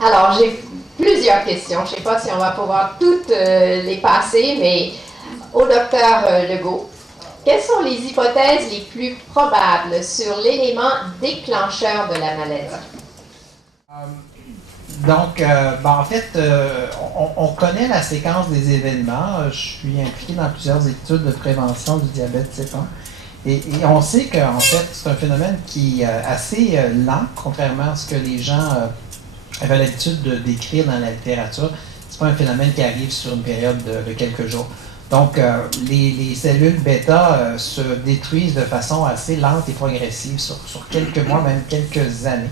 Alors, j'ai plusieurs questions. Je ne sais pas si on va pouvoir toutes les passer, mais au docteur Legault, quelles sont les hypothèses les plus probables sur l'élément déclencheur de la maladie? Donc, en fait, on connaît la séquence des événements. Je suis impliqué dans plusieurs études de prévention du diabète type 1. Et on sait qu'en fait, c'est un phénomène qui est assez lent, contrairement à ce que les gens avaient l'habitude de décrire dans la littérature. Ce n'est pas un phénomène qui arrive sur une période de quelques jours. Donc, les cellules bêta se détruisent de façon assez lente et progressive sur quelques mois, même quelques années.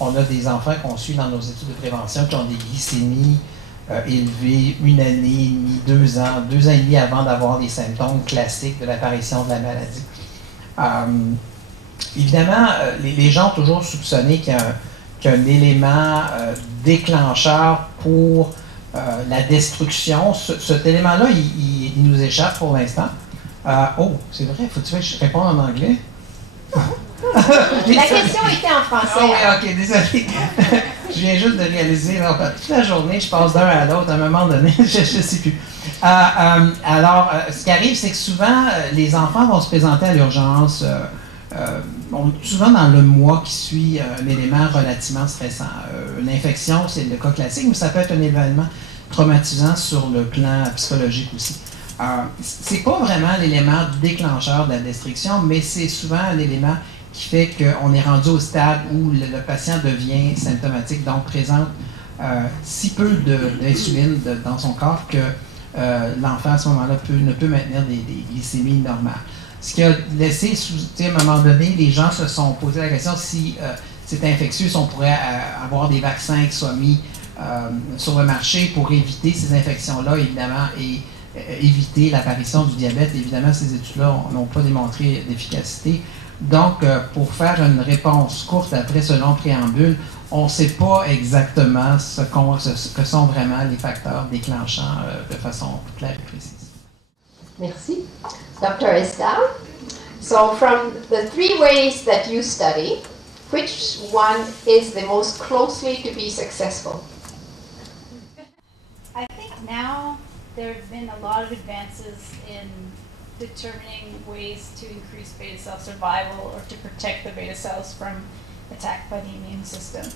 On a des enfants qu'on suit dans nos études de prévention qui ont des glycémies élevées 1 année et demie, 2 ans, 2 ans et demi avant d'avoir des symptômes classiques de l'apparition de la maladie. Évidemment, les gens ont toujours soupçonné qu'il y a un élément déclencheur pour la destruction. Cet élément-là, il nous échappe pour l'instant. Oh, c'est vrai, faut-tu que je réponde en anglais? La question était en français. Ah oui, ok, désolé. Je viens juste de réaliser, là, toute la journée, je passe d'un à l'autre, à un moment donné, je ne sais plus. Alors, ce qui arrive, c'est que souvent, les enfants vont se présenter à l'urgence, souvent dans le mois qui suit un élément relativement stressant. L'infection, c'est le cas classique, mais ça peut être un événement traumatisant sur le plan psychologique aussi. C'est pas vraiment l'élément déclencheur de la destruction, mais c'est souvent l'élément qui fait qu'on est rendu au stade où le patient devient symptomatique, donc présente si peu d'insuline dans son corps que l'enfant à ce moment-là ne peut maintenir des glycémies normales. Ce qui a laissé, à un moment donné, les gens se sont posé la question si c'est infectieux, si on pourrait avoir des vaccins qui soient mis sur le marché pour éviter ces infections-là, évidemment, et éviter l'apparition du diabète. Évidemment, ces études-là n'ont pas démontré d'efficacité. Donc, pour faire une réponse courte après ce long préambule, on ne sait pas exactement ce que sont vraiment les facteurs déclenchants de façon claire et précise. Merci. Dr. Estall, so from the 3 ways that you study, which one is the most closely to be successful? I think now there have been a lot of advances in determining ways to increase beta cell survival or to protect the beta cells from attack by the immune system.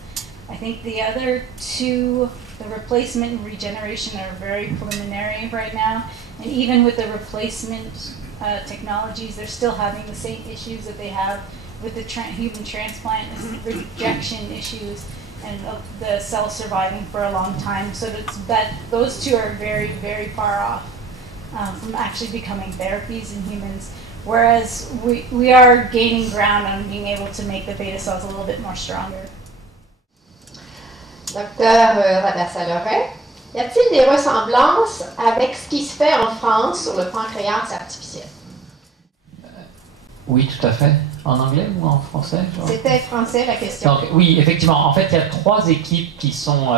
I think the other 2, the replacement and regeneration, are very preliminary right now. And even with the replacement technologies, they're still having the same issues that they have with the human transplant, rejection issues, and the cells surviving for a long time. So that those 2 are very, very far off from actually becoming therapies in humans. Whereas we are gaining ground on being able to make the beta cells a little bit more stronger. Docteur Rabasa-Lhoret, y a-t-il des ressemblances avec ce qui se fait en France sur le pancréas artificiel? Oui, tout à fait. En anglais ou en français? C'était français la question. Donc, oui, effectivement. En fait, il y a 3 équipes qui sont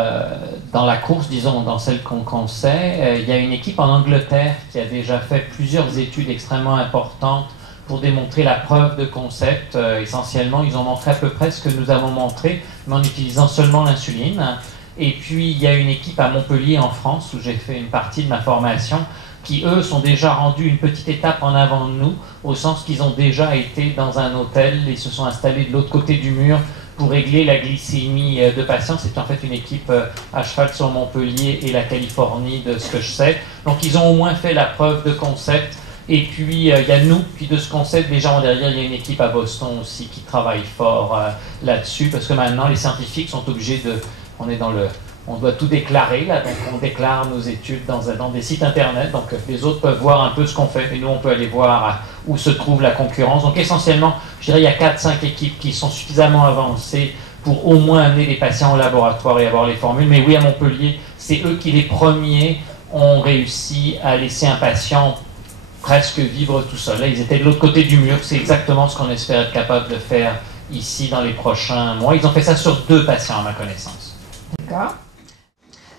dans la course, disons, dans celle qu'on sait. Il y a une équipe en Angleterre qui a déjà fait plusieurs études extrêmement importantes pour démontrer la preuve de concept. Essentiellement, ils ont montré à peu près ce que nous avons montré, mais en utilisant seulement l'insuline. Et puis, il y a une équipe à Montpellier, en France, où j'ai fait une partie de ma formation, qui, eux, sont déjà rendus une petite étape en avant de nous, au sens qu'ils ont déjà été dans un hôtel et se sont installés de l'autre côté du mur pour régler la glycémie de patients. C'est en fait une équipe à cheval sur Montpellier et la Californie, de ce que je sais. Donc, ils ont au moins fait la preuve de concept. Et puis, il y a nous, puis de ce concept, déjà en derrière, il y a une équipe à Boston aussi qui travaille fort là-dessus, parce que maintenant, les scientifiques sont obligés de... On doit tout déclarer, là, donc on déclare nos études dans des sites internet, donc les autres peuvent voir un peu ce qu'on fait, et nous on peut aller voir où se trouve la concurrence. Donc essentiellement, je dirais il y a 4-5 équipes qui sont suffisamment avancées pour au moins amener les patients au laboratoire et avoir les formules. Mais oui, à Montpellier, c'est eux qui les premiers ont réussi à laisser un patient presque vivre tout seul. Là, ils étaient de l'autre côté du mur, c'est exactement ce qu'on espère être capable de faire ici dans les prochains mois. Ils ont fait ça sur 2 patients à ma connaissance. D'accord.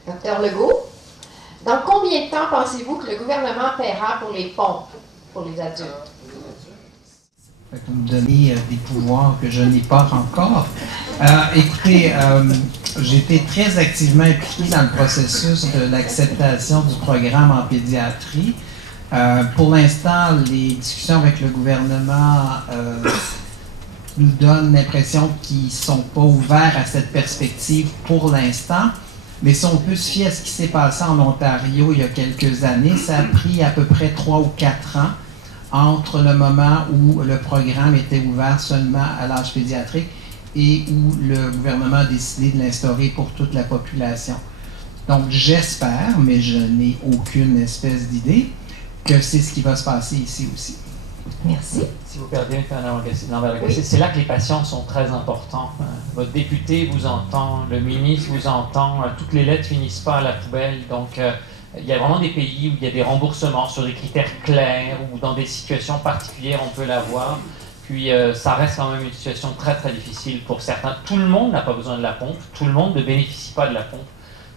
Docteur Legault, dans combien de temps pensez-vous que le gouvernement paiera pour les pompes pour les adultes? Vous me donnez des pouvoirs que je n'ai pas encore. Écoutez, j'ai été très activement impliqué dans le processus de l'acceptation du programme en pédiatrie. Pour l'instant, les discussions avec le gouvernement nous donnent l'impression qu'ils ne sont pas ouverts à cette perspective pour l'instant. Mais si on peut se fier à ce qui s'est passé en Ontario il y a quelques années, ça a pris à peu près 3 ou 4 ans entre le moment où le programme était ouvert seulement à l'âge pédiatrique et où le gouvernement a décidé de l'instaurer pour toute la population. Donc j'espère, mais je n'ai aucune espèce d'idée, que c'est ce qui va se passer ici aussi. Merci. Si vous perdez Lambert-Lagacé, c'est là que les patients sont très importants. Votre député vous entend, le ministre vous entend, toutes les lettres finissent pas à la poubelle. Donc, il y a vraiment des pays où il y a des remboursements sur des critères clairs ou dans des situations particulières, on peut l'avoir. Puis, ça reste quand même une situation très, très difficile pour certains. Tout le monde n'a pas besoin de la pompe, tout le monde ne bénéficie pas de la pompe.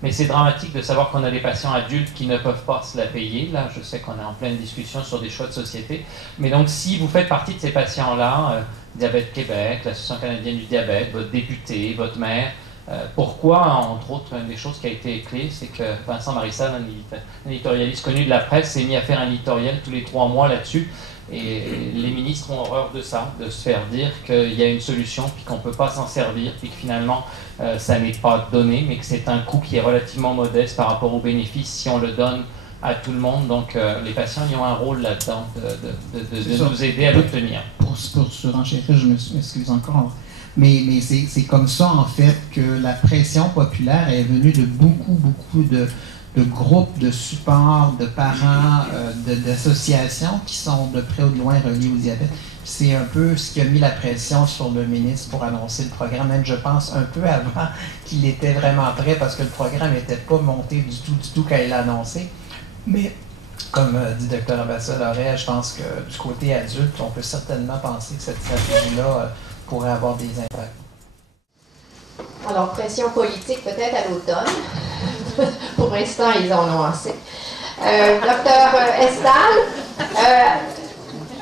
Mais c'est dramatique de savoir qu'on a des patients adultes qui ne peuvent pas se la payer. Là, je sais qu'on est en pleine discussion sur des choix de société. Mais donc, si vous faites partie de ces patients-là, Diabète Québec, l'Association canadienne du diabète, votre député, votre maire, pourquoi, entre autres, une des choses qui a été clé, c'est que Vincent Marissal, un éditorialiste connu de la presse, s'est mis à faire un éditorial tous les 3 mois là-dessus. Et les ministres ont horreur de ça, de se faire dire qu'il y a une solution, puis qu'on ne peut pas s'en servir, puis que finalement, ça n'est pas donné, mais que c'est un coût qui est relativement modeste par rapport aux bénéfices si on le donne à tout le monde. Donc, les patients y ont un rôle là-dedans de nous aider à l'obtenir. Pour surenchérir, je m'excuse encore. Mais c'est comme ça, en fait, que la pression populaire est venue de beaucoup de groupes de support, de parents, d'associations qui sont de près ou de loin reliés au diabète. C'est un peu ce qui a mis la pression sur le ministre pour annoncer le programme, même je pense un peu avant qu'il était vraiment prêt, parce que le programme n'était pas monté du tout quand il l'a annoncé. Mais comme dit Dr Rabasa-Lhoret, je pense que du côté adulte, on peut certainement penser que cette stratégie-là pourrait avoir des impacts. Alors, pression politique peut-être à l'automne. Pour l'instant, ils en ont assez. Dr Estall,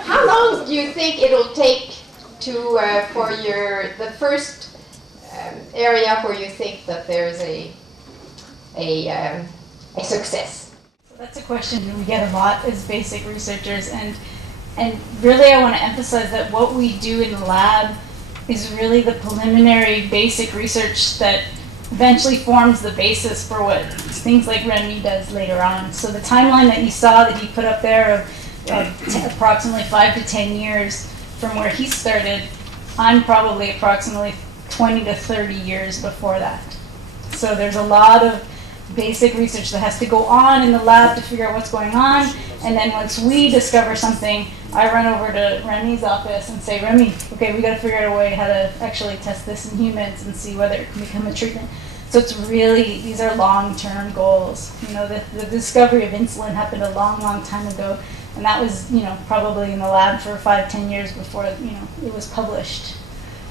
how long do you think it'll take to for the first area where you think that there's a success? So that's a question we get a lot as basic researchers, and really I want to emphasize that what we do in the lab is really the preliminary basic research that eventually forms the basis for what things like Rémi does later on. So the timeline that you saw that he put up there of approximately 5 to 10 years from where he started, I'm probably approximately 20 to 30 years before that. So there's a lot of basic research that has to go on in the lab to figure out what's going on, and then once we discover something, I run over to Rémi's office and say, Rémi, okay, we got to figure out a way how to actually test this in humans and see whether it can become a treatment. So it's really, these are long-term goals. You know, the discovery of insulin happened a long time ago, and that was, you know, probably in the lab for 5-10 years before, you know, it was published.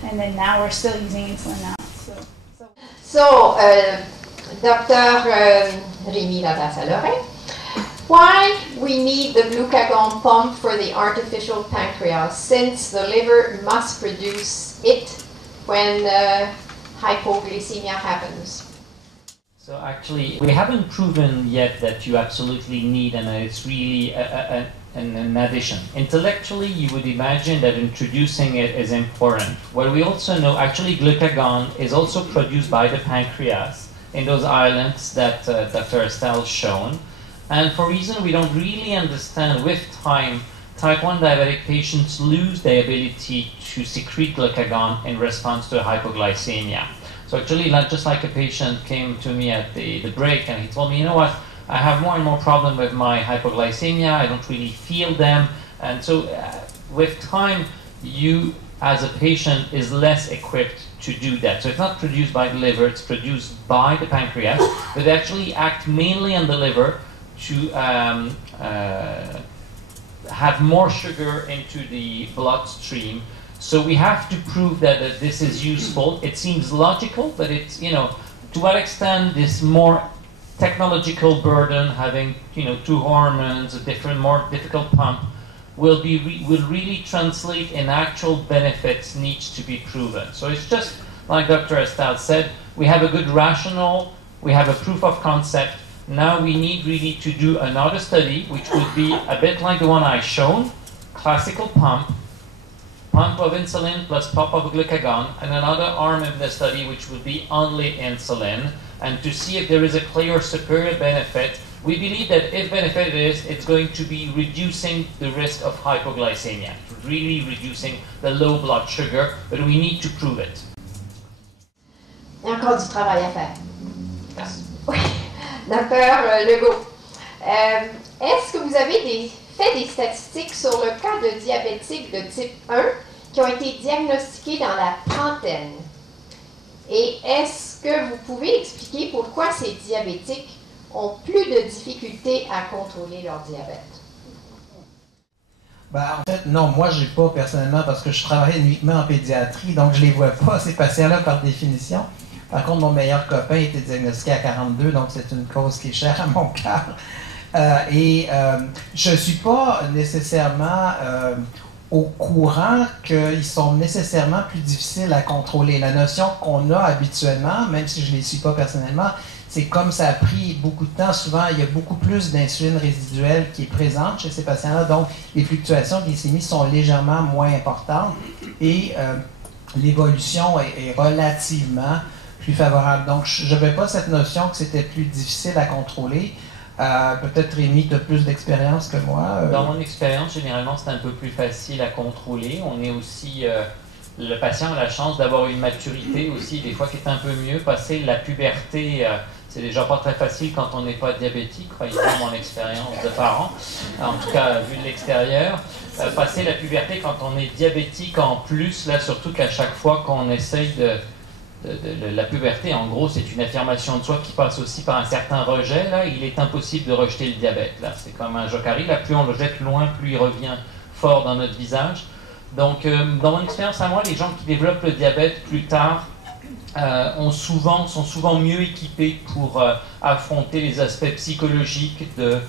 And then now we're still using insulin now. So Dr. Rémi Rabasa-Lhoret, why we need the glucagon pump for the artificial pancreas, since the liver must produce it when hypoglycemia happens? So actually, we haven't proven yet that you absolutely need, and it's really an addition. Intellectually, you would imagine that introducing it is important. What we also know, actually, glucagon is also produced by the pancreas in those islands that Dr. Estall shown. And for a reason we don't really understand, with time, type 1 diabetic patients lose their ability to secrete glucagon in response to hypoglycemia. So actually, just like a patient came to me at the break and he told me, you know what, I have more and more problem with my hypoglycemia, I don't really feel them. And so with time, you as a patient is less equipped to do that. So it's not produced by the liver, it's produced by the pancreas, but they actually act mainly on the liver to have more sugar into the bloodstream. So we have to prove that this is useful. It seems logical, but it's, you know, to what extent this more technological burden, having, you know, 2 hormones, a different, more difficult pump, will really translate in actual benefits, needs to be proven. So it's just like Dr. Estall said, we have a good rationale, we have a proof of concept. Now we need really to do another study, which would be a bit like the one I shown, classical pump of insulin plus pump of glucagon, and another arm of the study which would be only insulin, and to see if there is a clear superior benefit. We believe that if benefit is, it's going to be reducing the risk of hypoglycemia, really reducing the low blood sugar, but we need to prove it. Il y a encore du travail à faire. Oui. Docteur Legault, est-ce que vous avez fait des statistiques sur le cas de diabétiques de type 1 qui ont été diagnostiqués dans la trentaine? Et est-ce que vous pouvez expliquer pourquoi ces diabétiques ont plus de difficultés à contrôler leur diabète? Ben, en fait, non, moi, je n'ai pas personnellement, parce que je travaille uniquement en pédiatrie, donc je ne les vois pas, ces patients-là, par définition. Par contre, mon meilleur copain était diagnostiqué à 42, donc c'est une cause qui est chère à mon cœur. Je ne suis pas nécessairement au courant qu'ils sont nécessairement plus difficiles à contrôler. La notion qu'on a habituellement, même si je ne les suis pas personnellement, c'est comme ça a pris beaucoup de temps. Souvent, il y a beaucoup plus d'insuline résiduelle qui est présente chez ces patients-là, donc les fluctuations de glycémie sont légèrement moins importantes et l'évolution est relativement plus favorable. Donc, je n'avais pas cette notion que c'était plus difficile à contrôler. Peut-être Rémi, tu as plus d'expérience que moi. Dans mon expérience, généralement, c'est un peu plus facile à contrôler. On est aussi... le patient a la chance d'avoir une maturité aussi, des fois, qui est un peu mieux. Passer la puberté, c'est déjà pas très facile quand on n'est pas diabétique, croyez-moi, mon expérience de parent, en tout cas, vu de l'extérieur. Passer la puberté quand on est diabétique en plus, là, surtout qu'à chaque fois qu'on essaye la puberté, en gros, c'est une affirmation de soi qui passe aussi par un certain rejet. Là, il est impossible de rejeter le diabète. Là, c'est comme un jokari. Là, plus on le jette loin, plus il revient fort dans notre visage. Donc, dans mon expérience à moi, les gens qui développent le diabète plus tard sont souvent mieux équipés pour affronter les aspects psychologiques de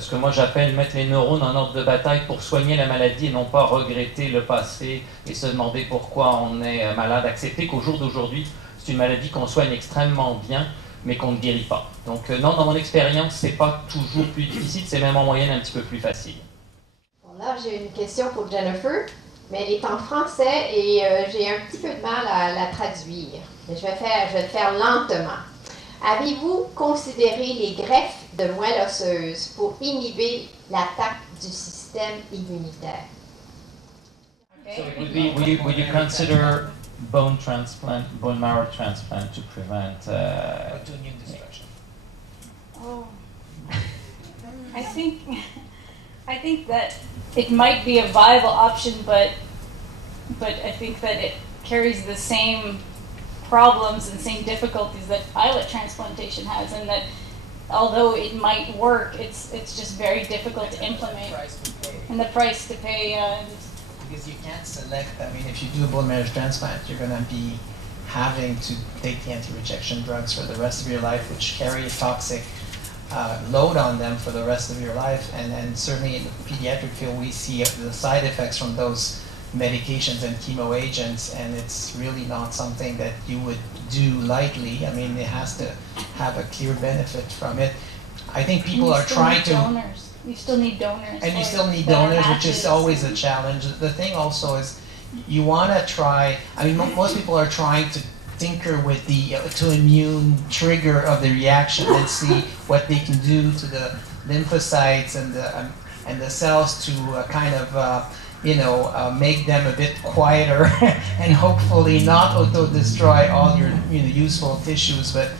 ce que moi j'appelle mettre les neurones en ordre de bataille pour soigner la maladie et non pas regretter le passé et se demander pourquoi on est malade. Accepter qu'au jour d'aujourd'hui, c'est une maladie qu'on soigne extrêmement bien, mais qu'on ne guérit pas. Donc non, dans mon expérience, c'est pas toujours plus difficile, c'est même en moyenne un petit peu plus facile. Bon, là, j'ai une question pour Jennifer, mais elle est en français et j'ai un petit peu de mal à la traduire. Mais je vais le faire lentement. Avez-vous considéré les greffes de moelle osseuse pour inhiber l'attaque du système immunitaire? So would you consider bone marrow transplant to prevent autoimmune destruction? Oh, I think that it might be a viable option, but I think that it carries the same problems and same difficulties that islet transplantation has, and that although it might work, it's just very difficult to implement, and the price to pay. Because you can't select. I mean, if you do a bone marrow transplant, you're going to be having to take the anti-rejection drugs for the rest of your life, which carry a toxic load on them for the rest of your life. And certainly in the pediatric field, we see the side effects from those medications and chemo agents, and it's really not something that you would do lightly. I mean, it has to have a clear benefit from it. I think people are trying to... Donors. You still need donors. And you still need donors, which is always a challenge. The thing also is you want to try... I mean, most people are trying to tinker with the autoimmune trigger of the reaction and see what they can do to the lymphocytes and the cells to kind of... make them a bit quieter and hopefully not auto-destroy all your useful tissues, but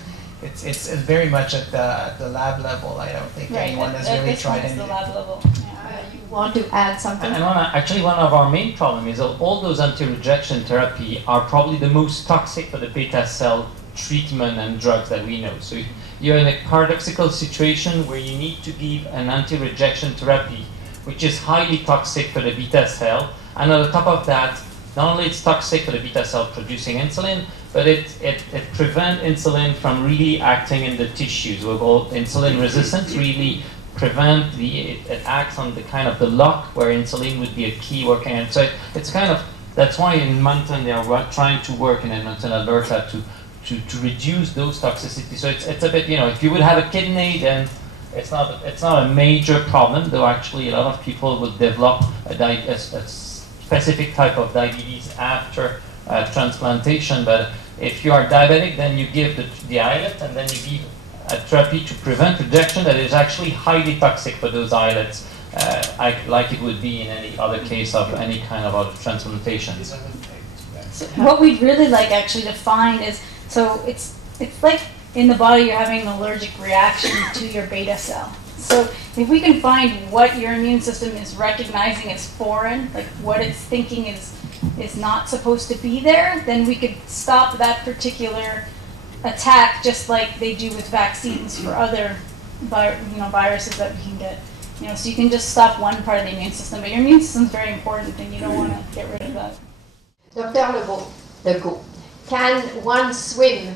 it's very much at the lab level. I don't think anyone has really tried anything. The lab level. You want to add something? And actually, one of our main problems is that all those anti-rejection therapy are probably the most toxic for the beta cell treatment and drugs that we know. So you're in a paradoxical situation where you need to give an anti-rejection therapy which is highly toxic for the beta cell, and on top of that, not only it's toxic for the beta cell producing insulin, but it prevents insulin from really acting in the tissues. We've all insulin resistance really it acts on the kind of the lock where insulin would be a key working, and so it's kind of That's why in Edmonton they are trying to work in Edmonton, Alberta, to reduce those toxicities. So it's a bit, if you would have a kidney, then it's not a major problem, though actually a lot of people will develop a specific type of diabetes after transplantation. But if you are diabetic, then you give the islet, and then you give a therapy to prevent rejection that is actually highly toxic for those islets, like it would be in any other case of any kind of other transplantation. So what we'd really like actually to find is, so it's like in the body you're having an allergic reaction to your beta cell. So if we can find what your immune system is recognizing as foreign, like what it's thinking is not supposed to be there, then we could stop that particular attack, just like they do with vaccines for other viruses that we can get. So you can just stop one part of the immune system, but your immune system is very important and you don't want to get rid of that. Dr. Legault, can one swim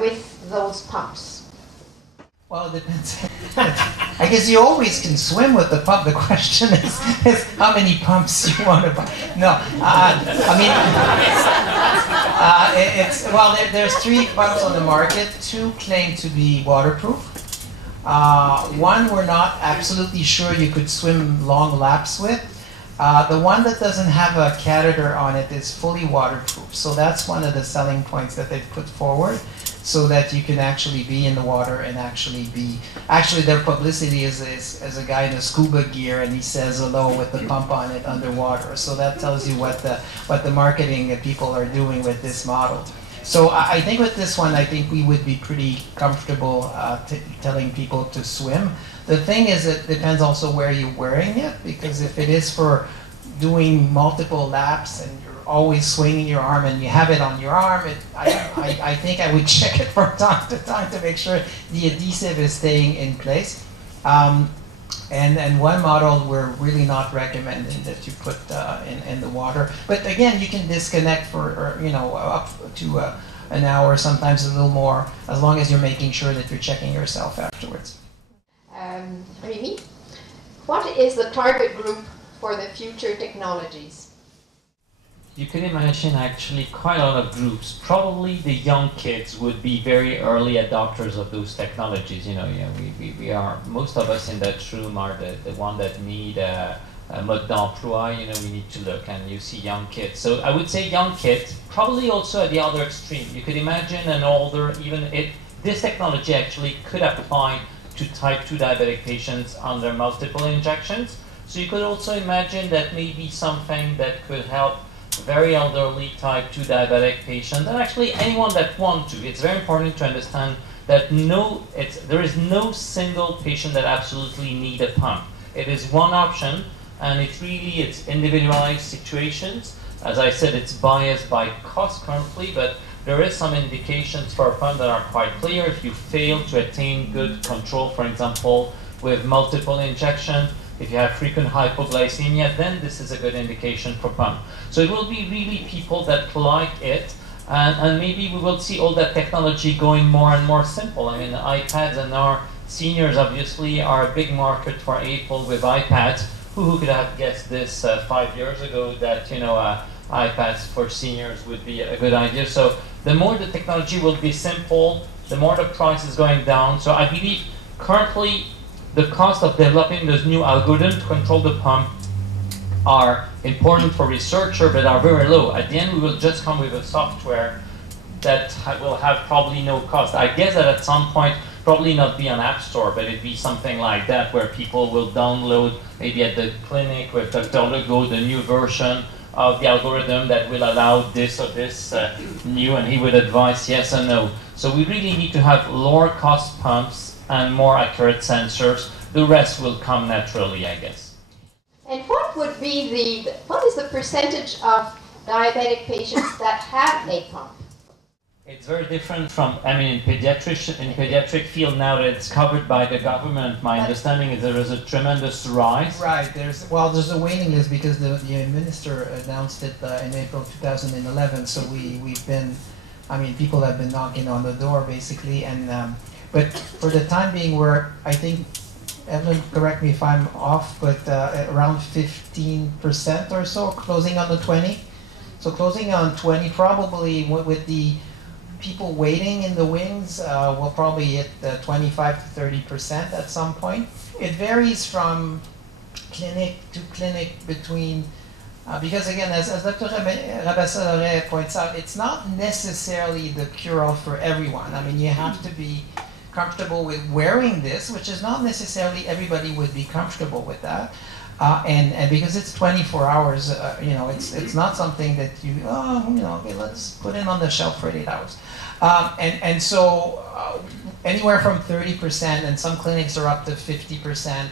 with those pumps? Well, it depends. I guess you always can swim with the pump. The question is how many pumps you want to buy. No, there's 3 pumps on the market. 2 claim to be waterproof. One we're not absolutely sure you could swim long laps with. The one that doesn't have a catheter on it is fully waterproof. So that's one of the selling points that they've put forward, so that you can actually be in the water and actually their publicity is a guy in a scuba gear, and he says hello with the pump on it underwater. So that tells you what the marketing people are doing with this model. So I think with this one, I think we would be pretty comfortable telling people to swim. The thing is, it depends also where you're wearing it, because if it is for doing multiple laps and you're always swinging your arm and you have it on your arm, I think I would check it from time to time to make sure the adhesive is staying in place. And one model we're really not recommending that you put in the water. But again, you can disconnect for up to an hour, sometimes a little more, as long as you're making sure that you're checking yourself afterwards. Rémi, what is the target group for the future technologies? You can imagine actually quite a lot of groups. Probably the young kids would be very early adopters of those technologies. We are, most of us in that room are the one that need a mode d'emploi. We need to look, and you see young kids. So I would say young kids, probably also at the other extreme. You could imagine an older, this technology actually could apply to type 2 diabetic patients under multiple injections. So you could also imagine that maybe something that could help very elderly type 2 diabetic patients, and actually anyone that wants to. It's very important to understand that there is no single patient that absolutely need a pump. It is one option, and it's individualized situations. As I said, it's biased by cost currently, but there is some indications for a pump that are quite clear. If you fail to attain good control, for example, with multiple injections, if you have frequent hypoglycemia, then this is a good indication for pump. So it will be really people that like it, and maybe we will see all that technology going more and more simple. I mean, iPads and our seniors obviously are a big market for Apple with iPads. Who could have guessed this 5 years ago that iPads for seniors would be a good idea? So the more the technology will be simple, the more the price is going down. So I believe currently the cost of developing those new algorithms to control the pump are important for researchers, but are very low. At the end, we will just come with a software that will have probably no cost. I guess that at some point, probably not be an app store, but it'd be something like that where people will download, maybe at the clinic with Dr. Legault, the new version of the algorithm that will allow this or this new, and he would advise yes or no. So we really need to have lower cost pumps and more accurate sensors. The rest will come naturally, I guess. And what is the percentage of diabetic patients that have a pump? It's very different from, in pediatric field now that it's covered by the government, my understanding is there is a tremendous rise. Right, there's a waiting list because the minister announced it in April 2011, so we've been, people have been knocking on the door basically, and but for the time being I think, Evelyn, correct me if I'm off, but around 15% or so, closing on the 20, So closing on 20, probably with the people waiting in the wings, we'll probably hit 25 to 30% at some point. It varies from clinic to clinic between, because again, as Dr. Rabasa-Lhoret points out, it's not necessarily the cure-all for everyone. I mean, you have to be comfortable with wearing this, which is not necessarily everybody would be comfortable with that. And because it's 24 hours, you know, it's not something that you, okay, let's put it on the shelf for 8 hours. And so anywhere from 30%, and some clinics are up to 50%.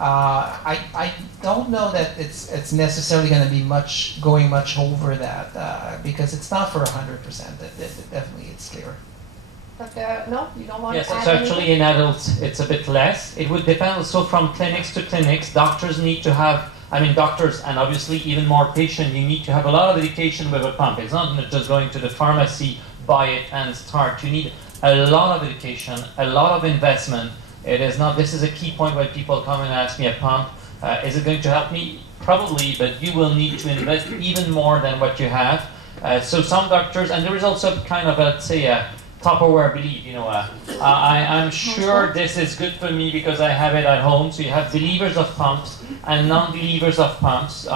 I don't know that it's necessarily going to be going much over that, because it's not for 100%. Definitely, it's clear. No, you don't want yes, to add so actually anything? in adults it's a bit less. It would depend also from clinics to clinics. Doctors need to have, doctors and obviously even more patients, you need to have a lot of education with a pump. It's not just going to the pharmacy, buy it and start. You need a lot of education, a lot of investment. It is not, this is a key point when people come and ask me a pump, is it going to help me? Probably, but you will need to invest even more than what you have. So some doctors, and there is also kind of, let's say, a Tupperware belief, I'm sure this is good for me because I have it at home. So you have believers of pumps and non-believers of pumps.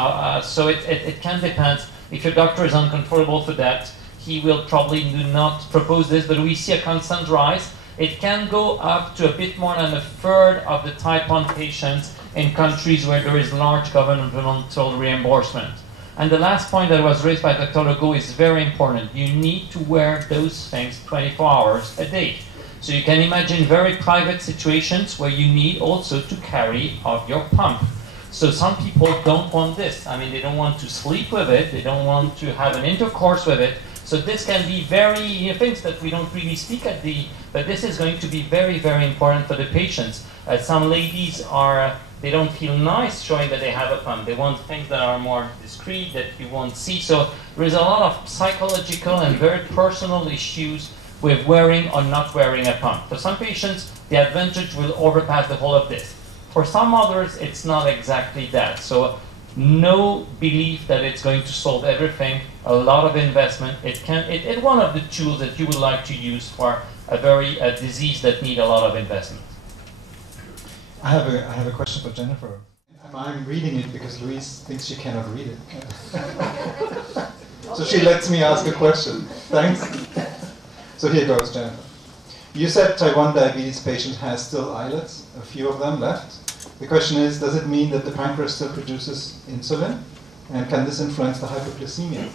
So it can depend. If your doctor is uncomfortable for that, he will probably do not propose this, but we see a constant rise. It can go up to a bit more than a third of the type 1 patients in countries where there is large governmental reimbursement. And the last point that was raised by Dr. Legault is very important. You need to wear those things 24 hours a day. So you can imagine very private situations where you need also to carry out your pump. So some people don't want this. They don't want to sleep with it. They don't want to have an intercourse with it. So this can be very, things that we don't really speak at but this is going to be very, very important for the patients. Some ladies they don't feel nice showing that they have a pump. They want things that are more discreet, that you won't see. So there is a lot of psychological and very personal issues with wearing or not wearing a pump. For some patients, the advantage will overpass the whole of this. For some others, it's not exactly that. So no belief that it's going to solve everything, a lot of investment. It's one of the tools that you would like to use for a disease that needs a lot of investment. I have a question for Jennifer. I'm reading it because Louise thinks she cannot read it. So she lets me ask a question. Thanks. So here goes, Jennifer. You said type 1 diabetes patient has still islets, a few of them left. The question is, does it mean that the pancreas still produces insulin? And can this influence the hypoglycemia?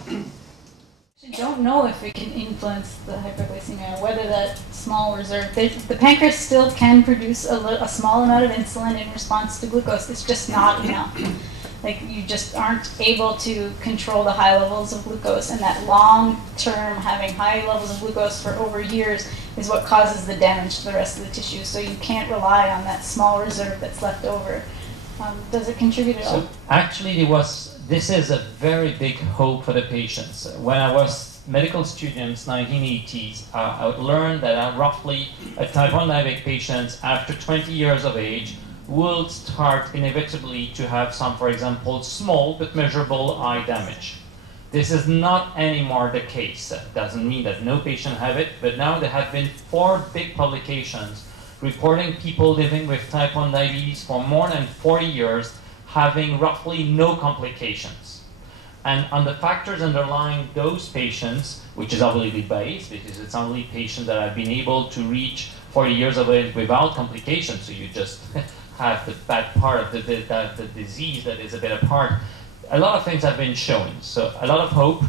I don't know if it can influence the hyperglycemia, whether that small reserve. The pancreas still can produce a small amount of insulin in response to glucose. It's just not enough. Like, you just aren't able to control the high levels of glucose, and that long-term having high levels of glucose for over years is what causes the damage to the rest of the tissue. So you can't rely on that small reserve that's left over. Does it contribute at all? So actually, this is a very big hope for the patients. When I was medical students, 1980s, I learned that roughly a type 1 diabetic patients after 20 years of age will start inevitably to have some, for example, small but measurable eye damage. This is not anymore the case. It doesn't mean that no patient have it, but now there have been 4 big publications reporting people living with type 1 diabetes for more than 40 years having roughly no complications. And on the factors underlying those patients, which is obviously based, because it's only patients that have been able to reach 40 years of age without complications, so you just have the bad part of the disease that is a bit apart. A lot of things have been shown, so a lot of hope.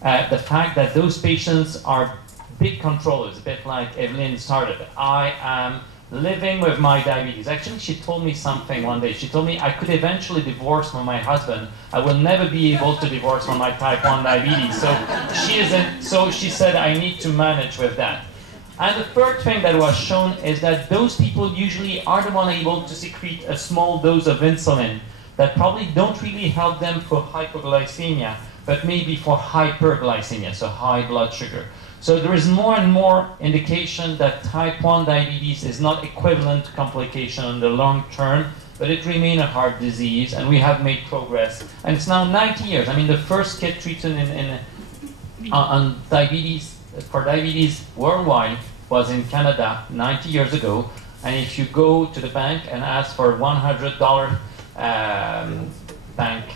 The fact that those patients are big controllers, a bit like Evelyn started. I am living with my diabetes. Actually, she told me something one day. She told me I could eventually divorce from my husband. I will never be able to divorce from my type 1 diabetes. So she said I need to manage with that. And the third thing that was shown is that those people usually are the one able to secrete a small dose of insulin that probably don't really help them for hypoglycemia, but maybe for hyperglycemia, so high blood sugar. So there is more and more indication that type 1 diabetes is not equivalent to complication in the long term but it remains a heart disease, and we have made progress. And it's now 90 years. I mean, the first kit treated on diabetes, for diabetes worldwide, was in Canada 90 years ago. And if you go to the bank and ask for $100 bank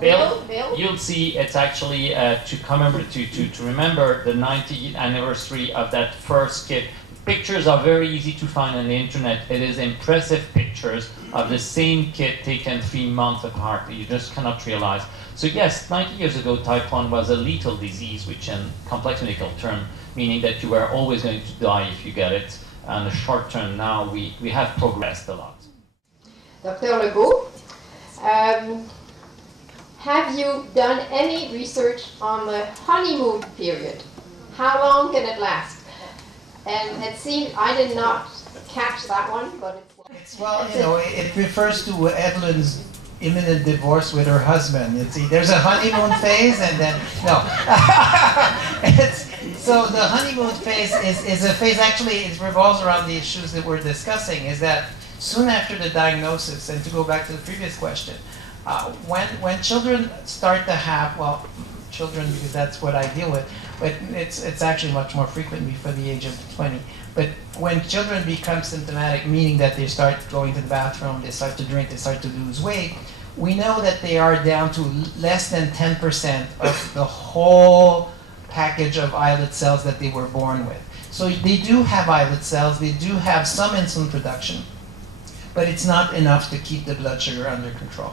bill, you'll see it's actually to remember the 90th anniversary of that first kit. Pictures are very easy to find on the internet. It is impressive pictures of the same kit taken 3 months apart. You just cannot realize. So yes, 90 years ago, type 1 was a lethal disease, which in complex medical term, meaning that you were always going to die if you get it. And the short term now, we have progressed a lot. Dr. Legault, have you done any research on the honeymoon period? How long can it last? And it seemed, I did not catch that one, but it's well, you know, it refers to Evelyn's imminent divorce with her husband. You see, there's a honeymoon phase, and then no. So the honeymoon phase is a phase. Actually, it revolves around the issues that we're discussing. Is that soon after the diagnosis, and to go back to the previous question, when children start to have, well, children because that's what I deal with, but it's actually much more frequent before the age of 20. But when children become symptomatic, meaning that they start going to the bathroom, they start to drink, they start to lose weight, we know that they are down to less than 10% of the whole package of islet cells that they were born with. So they do have islet cells, they do have some insulin production, but it's not enough to keep the blood sugar under control.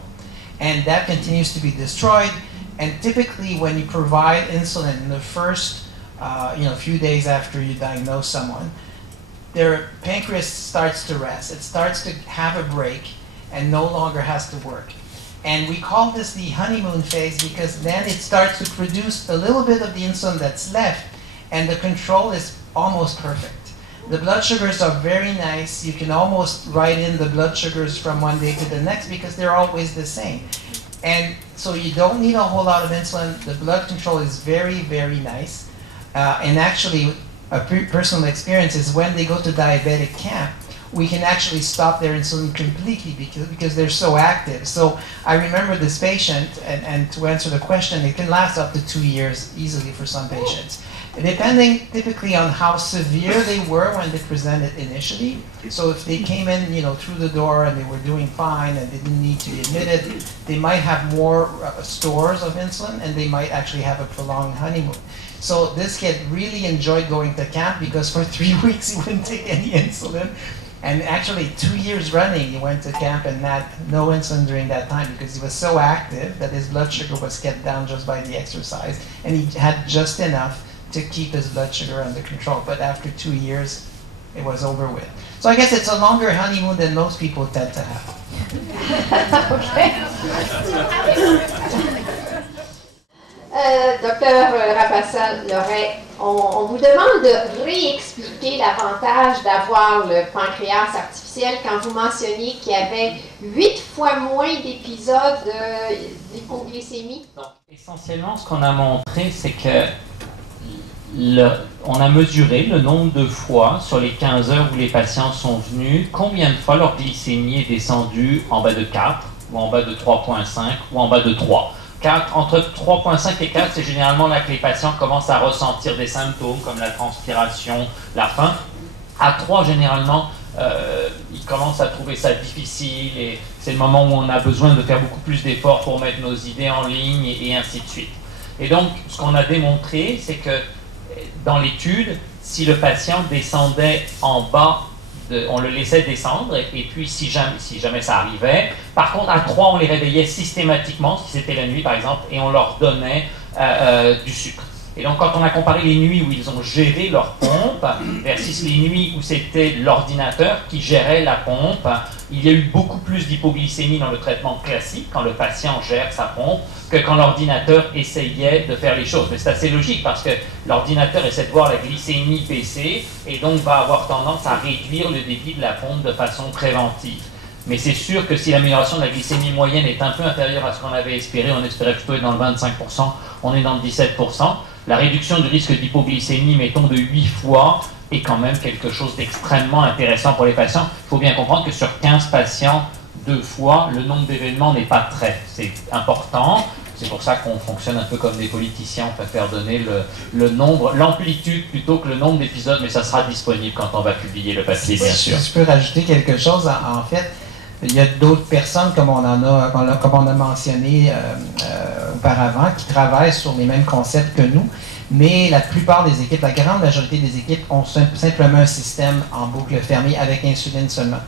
And that continues to be destroyed. And typically when you provide insulin in the first few days after you diagnose someone, their pancreas starts to rest. It starts to have a break and no longer has to work. And we call this the honeymoon phase because then it starts to produce a little bit of the insulin that's left, and the control is almost perfect. The blood sugars are very nice. You can almost write in the blood sugars from one day to the next because they're always the same. And so you don't need a whole lot of insulin. The blood control is very, very nice. And actually, a personal experience is when they go to diabetic camp, we can actually stop their insulin completely because they're so active. So I remember this patient, and to answer the question, it can last up to 2 years easily for some patients. Depending typically on how severe they were when they presented initially. So if they came in, through the door and they were doing fine and they didn't need to be admitted, they might have more stores of insulin and they might actually have a prolonged honeymoon. So this kid really enjoyed going to camp because for 3 weeks he wouldn't take any insulin. And actually 2 years running he went to camp and had no insulin during that time because he was so active that his blood sugar was kept down just by the exercise. And he had just enough to keep his blood sugar under control. But after 2 years, it was over with. So I guess it's a longer honeymoon than most people tend to have. Docteur Rabasa-Lhoret, on vous demande de réexpliquer l'avantage d'avoir le pancréas artificiel quand vous mentionniez qu'il y avait 8 fois moins d'épisodes d'hypoglycémie. Essentiellement, ce qu'on a montré, c'est que on a mesuré le nombre de fois sur les 15 heures où les patients sont venus, combien de fois leur glycémie est descendue en bas de 4, ou en bas de 3,5, ou en bas de 3. 4, entre 3,5 et 4, c'est généralement là que les patients commencent à ressentir des symptômes comme la transpiration, la faim. À 3, généralement, ils commencent à trouver ça difficile et c'est le moment où on a besoin de faire beaucoup plus d'efforts pour mettre nos idées en ligne et ainsi de suite. Et donc, ce qu'on a démontré, c'est que dans l'étude, si le patient descendait en bas, on le laissait descendre, et puis si jamais ça arrivait, par contre à 3, on les réveillait systématiquement, si c'était la nuit par exemple, et on leur donnait du sucre. Et donc quand on a comparé les nuits où ils ont géré leur pompe versus les nuits où c'était l'ordinateur qui gérait la pompe, il y a eu beaucoup plus d'hypoglycémie dans le traitement classique quand le patient gère sa pompe que quand l'ordinateur essayait de faire les choses. Mais c'est assez logique parce que l'ordinateur essaie de voir la glycémie baisser et donc va avoir tendance à réduire le débit de la pompe de façon préventive. Mais c'est sûr que si l'amélioration de la glycémie moyenne est un peu inférieure à ce qu'on avait espéré, on espérait plutôt être dans le 25%, on est dans le 17%. La réduction du risque d'hypoglycémie, mettons, de 8 fois, est quand même quelque chose d'extrêmement intéressant pour les patients. Il faut bien comprendre que sur 15 patients, 2 fois, le nombre d'événements n'est pas c'est important. C'est pour ça qu'on fonctionne un peu comme des politiciens, on préfère donner le nombre, l'amplitude plutôt que le nombre d'épisodes, mais ça sera disponible quand on va publier le papier, bien sûr. Si je peux rajouter quelque chose, en fait, il y a d'autres personnes, comme on a mentionné auparavant, qui travaillent sur les mêmes concepts que nous, mais la plupart des équipes, la grande majorité des équipes ont simplement un système en boucle fermée avec insuline seulement.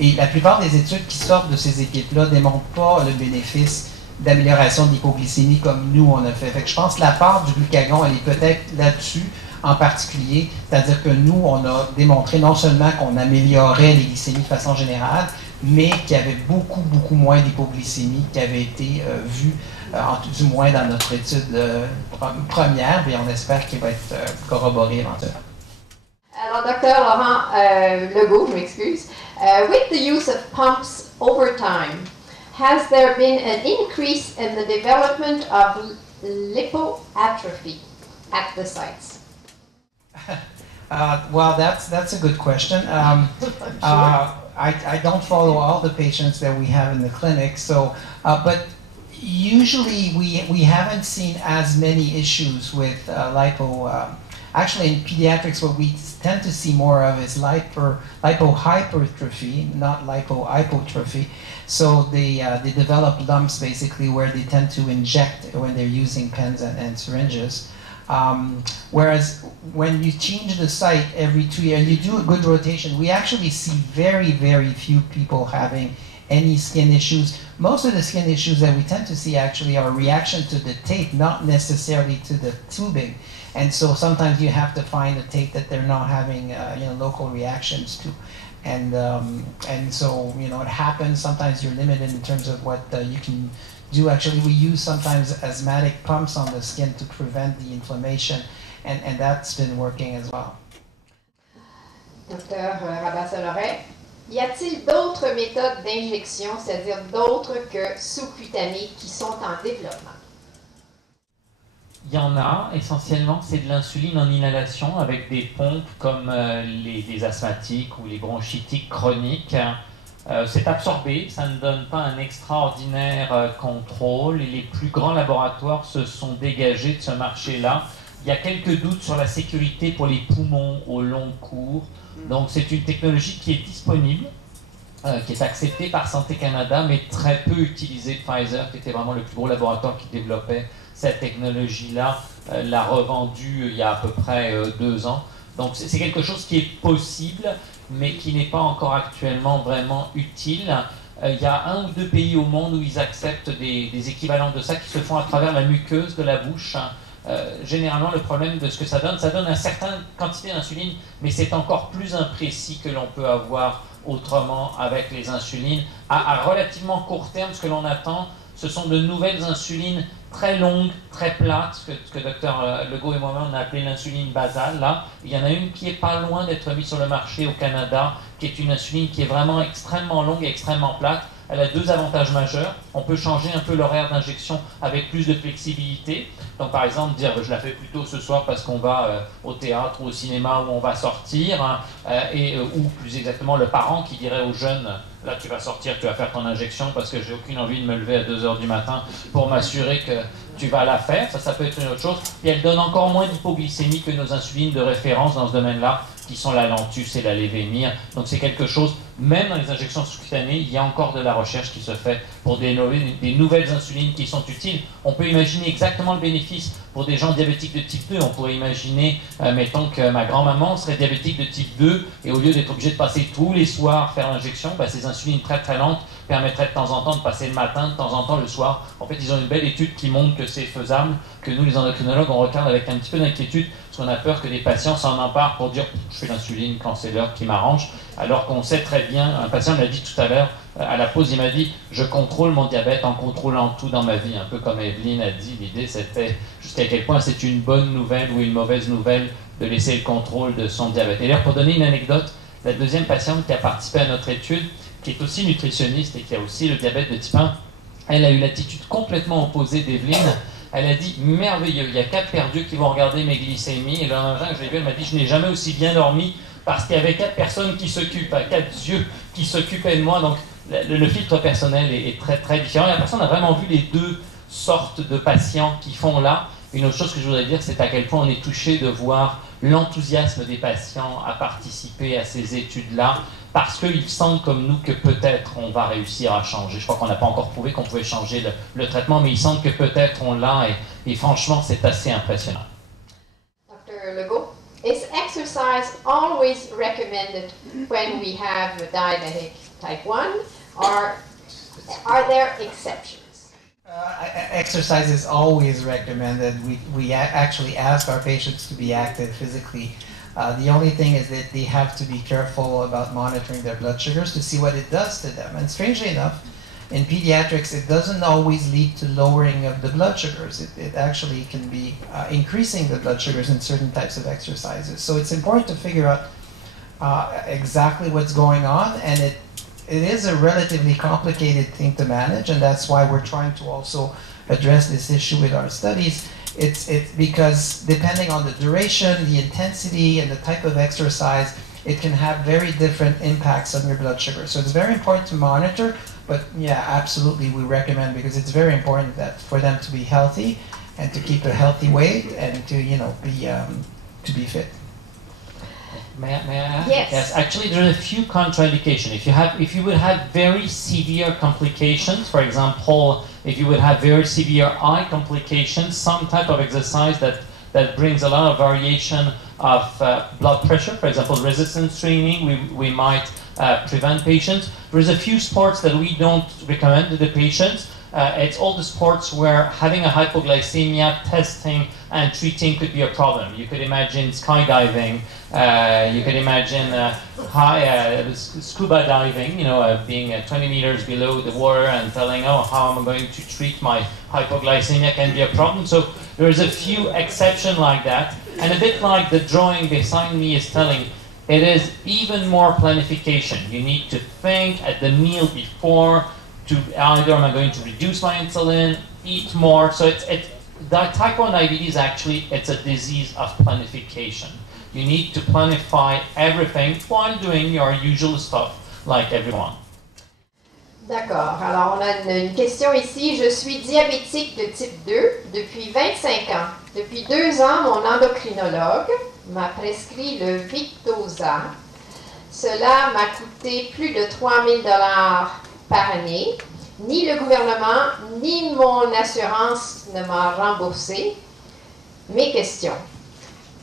Et la plupart des études qui sortent de ces équipes-là ne démontrent pas le bénéfice d'amélioration de l'hypoglycémie comme nous on a fait. Fait que je pense que la part du glucagon, elle est peut-être là-dessus en particulier, c'est-à-dire que nous, on a démontré non seulement qu'on améliorait les glycémies de façon générale, mais qu'il y avait beaucoup moins d'hypoglycémie qui avait été vue, du moins dans notre étude première, et on espère qu'il va être corroboré éventuellement. Alors, Dr. Laurent Legault, je m'excuse. With the use of pumps over time, has there been an increase in the development of lipoatrophy at the sites? Well, that's a good question. I don't follow all the patients that we have in the clinic, so but usually we haven't seen as many issues with lipo. Actually, in pediatrics, what we tend to see more of is lipohypertrophy, not lipohypotrophy. So they develop lumps basically where they tend to inject when they're using pens and syringes. Whereas when you change the site every 2 years, you do a good rotation, we actually see very few people having any skin issues. Most of the skin issues that we tend to see actually are a reaction to the tape, not necessarily to the tubing. And so sometimes you have to find a tape that they're not having local reactions to. And so, it happens. Sometimes you're limited in terms of what you can do. Actually, we use sometimes asthmatic pumps on the skin to prevent the inflammation, and that's been working as well. Docteur Rabasa-Lhoret, y a-t-il d'autres méthodes d'injection, c'est-à-dire d'autres que sous-cutanées, qui sont en développement? Il y en a, essentiellement, c'est de l'insuline en inhalation avec des pompes comme les asthmatiques ou les bronchitiques chroniques. C'est absorbé, ça ne donne pas un extraordinaire contrôle et les plus grands laboratoires se sont dégagés de ce marché-là. Il y a quelques doutes sur la sécurité pour les poumons au long cours. Donc c'est une technologie qui est disponible, qui est acceptée par Santé Canada, mais très peu utilisée de Pfizer, qui était vraiment le plus gros laboratoire qui développait cette technologie-là, l'a revendue il y a à peu près 2 ans. Donc c'est quelque chose qui est possible, mais qui n'est pas encore actuellement vraiment utile. Il y a 1 ou 2 pays au monde où ils acceptent des équivalents de ça qui se font à travers la muqueuse de la bouche. Généralement, le problème de ce que ça donne une certaine quantité d'insuline, mais c'est encore plus imprécis que l'on peut avoir autrement avec les insulines. À relativement court terme, ce que l'on attend, ce sont de nouvelles insulines très longues, très plates, ce que Dr Legault et moi-même on a appelé l'insuline basale. Là, il y en a une qui est pas loin d'être mise sur le marché au Canada, qui est une insuline qui est vraiment extrêmement longue et extrêmement plate. Elle a 2 avantages majeurs. On peut changer un peu l'horaire d'injection avec plus de flexibilité. Donc par exemple, dire je la fais plutôt ce soir parce qu'on va au théâtre ou au cinéma où on va sortir, ou plus exactement le parent qui dirait aux jeunes là tu vas sortir, tu vas faire ton injection parce que j'ai aucune envie de me lever à 2h du matin pour m'assurer que tu vas la faire. Ça peut être une autre chose. Et elle donne encore moins d'hypoglycémie que nos insulines de référence dans ce domaine-là, qui sont la Lantus et la Lévémir. Donc c'est quelque chose, même dans les injections sous-cutanées, il y a encore de la recherche qui se fait pour des nouvelles insulines qui sont utiles. On peut imaginer exactement le bénéfice pour des gens diabétiques de type 2. On pourrait imaginer, mettons que ma grand-maman serait diabétique de type 2 et au lieu d'être obligée de passer tous les soirs faire l'injection, ces insulines très lentes permettraient de temps en temps de passer le matin, de temps en temps le soir. En fait, ils ont une belle étude qui montre que c'est faisable, que nous, les endocrinologues, on regarde avec un petit peu d'inquiétude, parce qu'on a peur que des patients s'en emparent pour dire « je fais l'insuline quand c'est l'heure qui m'arrange », alors qu'on sait très bien, un patient me l'a dit tout à l'heure, à la pause, il m'a dit « je contrôle mon diabète en contrôlant tout dans ma vie », un peu comme Evelyne a dit, l'idée c'était jusqu'à quel point c'est une bonne nouvelle ou une mauvaise nouvelle de laisser le contrôle de son diabète. Et d'ailleurs, pour donner une anecdote, la deuxième patiente qui a participé à notre étude, qui est aussi nutritionniste et qui a aussi le diabète de type 1, elle a eu l'attitude complètement opposée d'Evelyne. Elle a dit merveilleux, il y a 4 perdus qui vont regarder mes glycémies. Et le lendemain que je l'ai vu, elle m'a dit je n'ai jamais aussi bien dormi parce qu'il y avait 4 personnes qui s'occupent, 4 yeux qui s'occupaient de moi. Donc le filtre personnel est très très différent. La personne a vraiment vu les deux sortes de patients qui font là. Une autre chose que je voudrais dire, c'est à quel point on est touché de voir l'enthousiasme des patients à participer à ces études-là, parce qu'ils sentent comme nous que peut-être on va réussir à changer. Je crois qu'on n'a pas encore prouvé qu'on pouvait changer le traitement, mais ils sentent que peut-être on l'a, et franchement, c'est assez impressionnant. Dr. Legault, is exercise always recommended when we have diabetic type 1, or are there exceptions? Exercise is always recommended. We actually ask our patients to be active physically. The only thing is that they have to be careful about monitoring their blood sugars to see what it does to them. And strangely enough, in pediatrics, it doesn't always lead to lowering of the blood sugars. It actually can be increasing the blood sugars in certain types of exercises. So it's important to figure out exactly what's going on, and it is a relatively complicated thing to manage, and that's why we're trying to also address this issue with our studies. It's because depending on the duration, the intensity, and the type of exercise, it can have very different impacts on your blood sugar. So it's very important to monitor, but yeah, absolutely we recommend, because it's very important that for them to be healthy and to keep a healthy weight and to, you know, be fit. May I ask? Yes. Actually, there are a few contraindications. If you would have very severe complications, for example, if you would have very severe eye complications, some type of exercise that brings a lot of variation of blood pressure, for example, resistance training, we might prevent patients. There's a few sports that we don't recommend to the patients. It's all the sports where having a hypoglycemia, testing and treating could be a problem. You could imagine skydiving, you could imagine scuba diving, you know, being 20 meters below the water and telling, oh, how am I going to treat my hypoglycemia can be a problem. So there's a few exceptions like that. And a bit like the drawing behind me is telling, it is even more planification. You need to think at the meal before, to either am I going to reduce my insulin, eat more. So type 1 diabetes actually, it's a disease of planification. You need to planify everything while doing your usual stuff like everyone. D'accord. Alors, on a une question ici. Je suis diabétique de type 2 depuis 25 ans. Depuis 2 ans, mon endocrinologue m'a prescrit le Victoza. Cela m'a coûté plus de 3 000 $ par année. Ni le gouvernement, ni mon assurance ne m'a remboursé. Mes questions.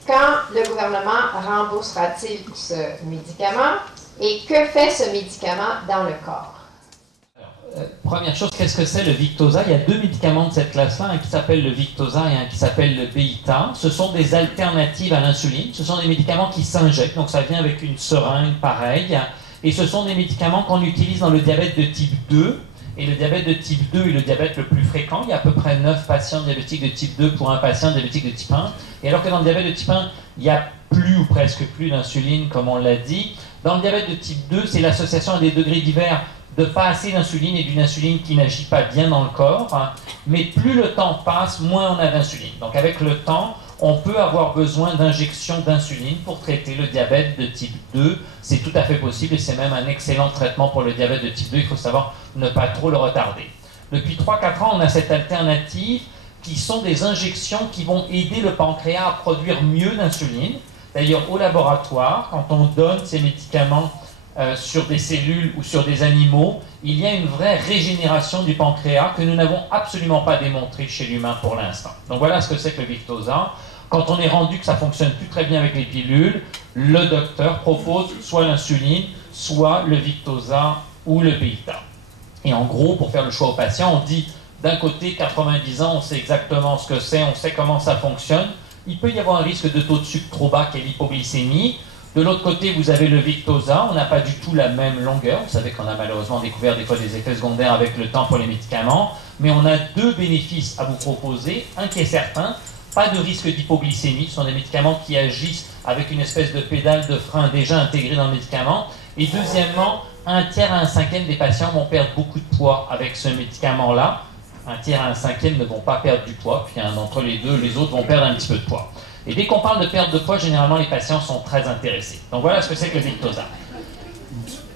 Quand le gouvernement remboursera-t-il ce médicament et que fait ce médicament dans le corps? Première chose, qu'est-ce que c'est le Victoza? Il y a 2 médicaments de cette classe-là, un qui s'appelle le Victoza et un qui s'appelle le Beta. Ce sont des alternatives à l'insuline. Ce sont des médicaments qui s'injectent, donc ça vient avec une seringue pareille. Et ce sont des médicaments qu'on utilise dans le diabète de type 2. Et le diabète de type 2 est le diabète le plus fréquent. Il y a à peu près 9 patients diabétiques de type 2 pour un patient diabétique de type 1. Et alors que dans le diabète de type 1, il n'y a plus ou presque plus d'insuline, comme on l'a dit. Dans le diabète de type 2, c'est l'association à des degrés divers de pas assez d'insuline et d'une insuline qui n'agit pas bien dans le corps. Mais plus le temps passe, moins on a d'insuline. Donc avec le temps, on peut avoir besoin d'injections d'insuline pour traiter le diabète de type 2. C'est tout à fait possible et c'est même un excellent traitement pour le diabète de type 2. Il faut savoir ne pas trop le retarder. Depuis 3-4 ans, on a cette alternative qui sont des injections qui vont aider le pancréas à produire mieux d'insuline. D'ailleurs, au laboratoire, quand on donne ces médicaments sur des cellules ou sur des animaux, il y a une vraie régénération du pancréas que nous n'avons absolument pas démontré chez l'humain pour l'instant. Donc voilà ce que c'est que le Victoza. Quand on est rendu que ça ne fonctionne plus très bien avec les pilules, le docteur propose soit l'insuline, soit le Victoza ou le Beta. Et en gros, pour faire le choix au patient, on dit d'un côté, 90 ans, on sait exactement ce que c'est, on sait comment ça fonctionne. Il peut y avoir un risque de taux de sucre trop bas qui est l'hypoglycémie. De l'autre côté, vous avez le Victoza, on n'a pas du tout la même longueur. Vous savez qu'on a malheureusement découvert des fois des effets secondaires avec le temps pour les médicaments. Mais on a 2 bénéfices à vous proposer. Un qui est certain, pas de risque d'hypoglycémie. Ce sont des médicaments qui agissent avec une espèce de pédale de frein déjà intégrée dans le médicament. Et deuxièmement, 1/3 à 1/5 des patients vont perdre beaucoup de poids avec ce médicament-là. un tiers et un cinquième ne vont pas perdre du poids, puis entre les deux, les autres vont perdre un petit peu de poids. Et dès qu'on parle de perte de poids, généralement les patients sont très intéressés. Donc voilà ce que c'est que le Victoza.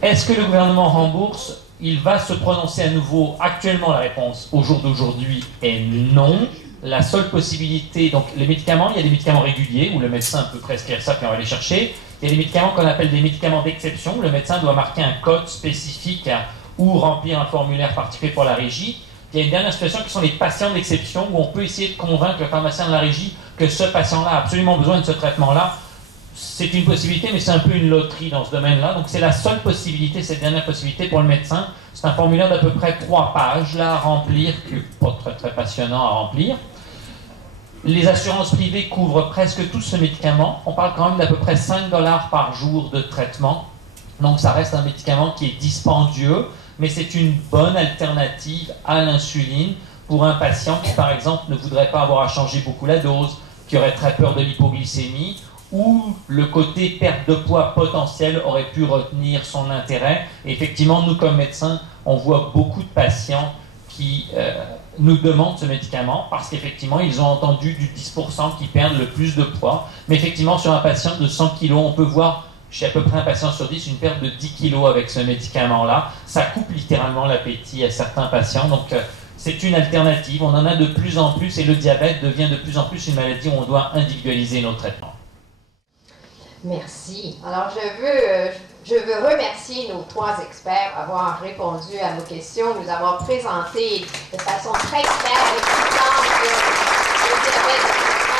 Est-ce que le gouvernement rembourse? Il va se prononcer à nouveau. Actuellement, la réponse au jour d'aujourd'hui est non. La seule possibilité, donc les médicaments, il y a des médicaments réguliers où le médecin peut prescrire ça puis on va les chercher. Il y a des médicaments qu'on appelle des médicaments d'exception. Le médecin doit marquer un code spécifique ou remplir un formulaire particulier pour la régie. Il y a une dernière situation qui sont les patients d'exception où on peut essayer de convaincre le pharmacien de la régie que ce patient-là a absolument besoin de ce traitement-là. C'est une possibilité, mais c'est un peu une loterie dans ce domaine-là. Donc c'est la seule possibilité, cette dernière possibilité pour le médecin. C'est un formulaire d'à peu près 3 pages là, à remplir, qui n'est pas très passionnant à remplir. Les assurances privées couvrent presque tout ce médicament. On parle quand même d'à peu près 5 $ par jour de traitement. Donc ça reste un médicament qui est dispendieux, mais c'est une bonne alternative à l'insuline pour un patient qui, par exemple, ne voudrait pas avoir à changer beaucoup la dose, qui aurait très peur de l'hypoglycémie, où le côté perte de poids potentiel aurait pu retenir son intérêt. Et effectivement, nous, comme médecins, on voit beaucoup de patients qui nous demandent ce médicament parce qu'effectivement, ils ont entendu du 10% qui perdent le plus de poids. Mais effectivement, sur un patient de 100 kg, on peut voir chez à peu près un patient sur 10 une perte de 10 kg avec ce médicament-là. Ça coupe littéralement l'appétit à certains patients. Donc, c'est une alternative. On en a de plus en plus et le diabète devient de plus en plus une maladie où on doit individualiser nos traitements. Merci. Alors, je veux remercier nos 3 experts d'avoir répondu à nos questions, nous avoir présenté de façon très claire et évidente le diabète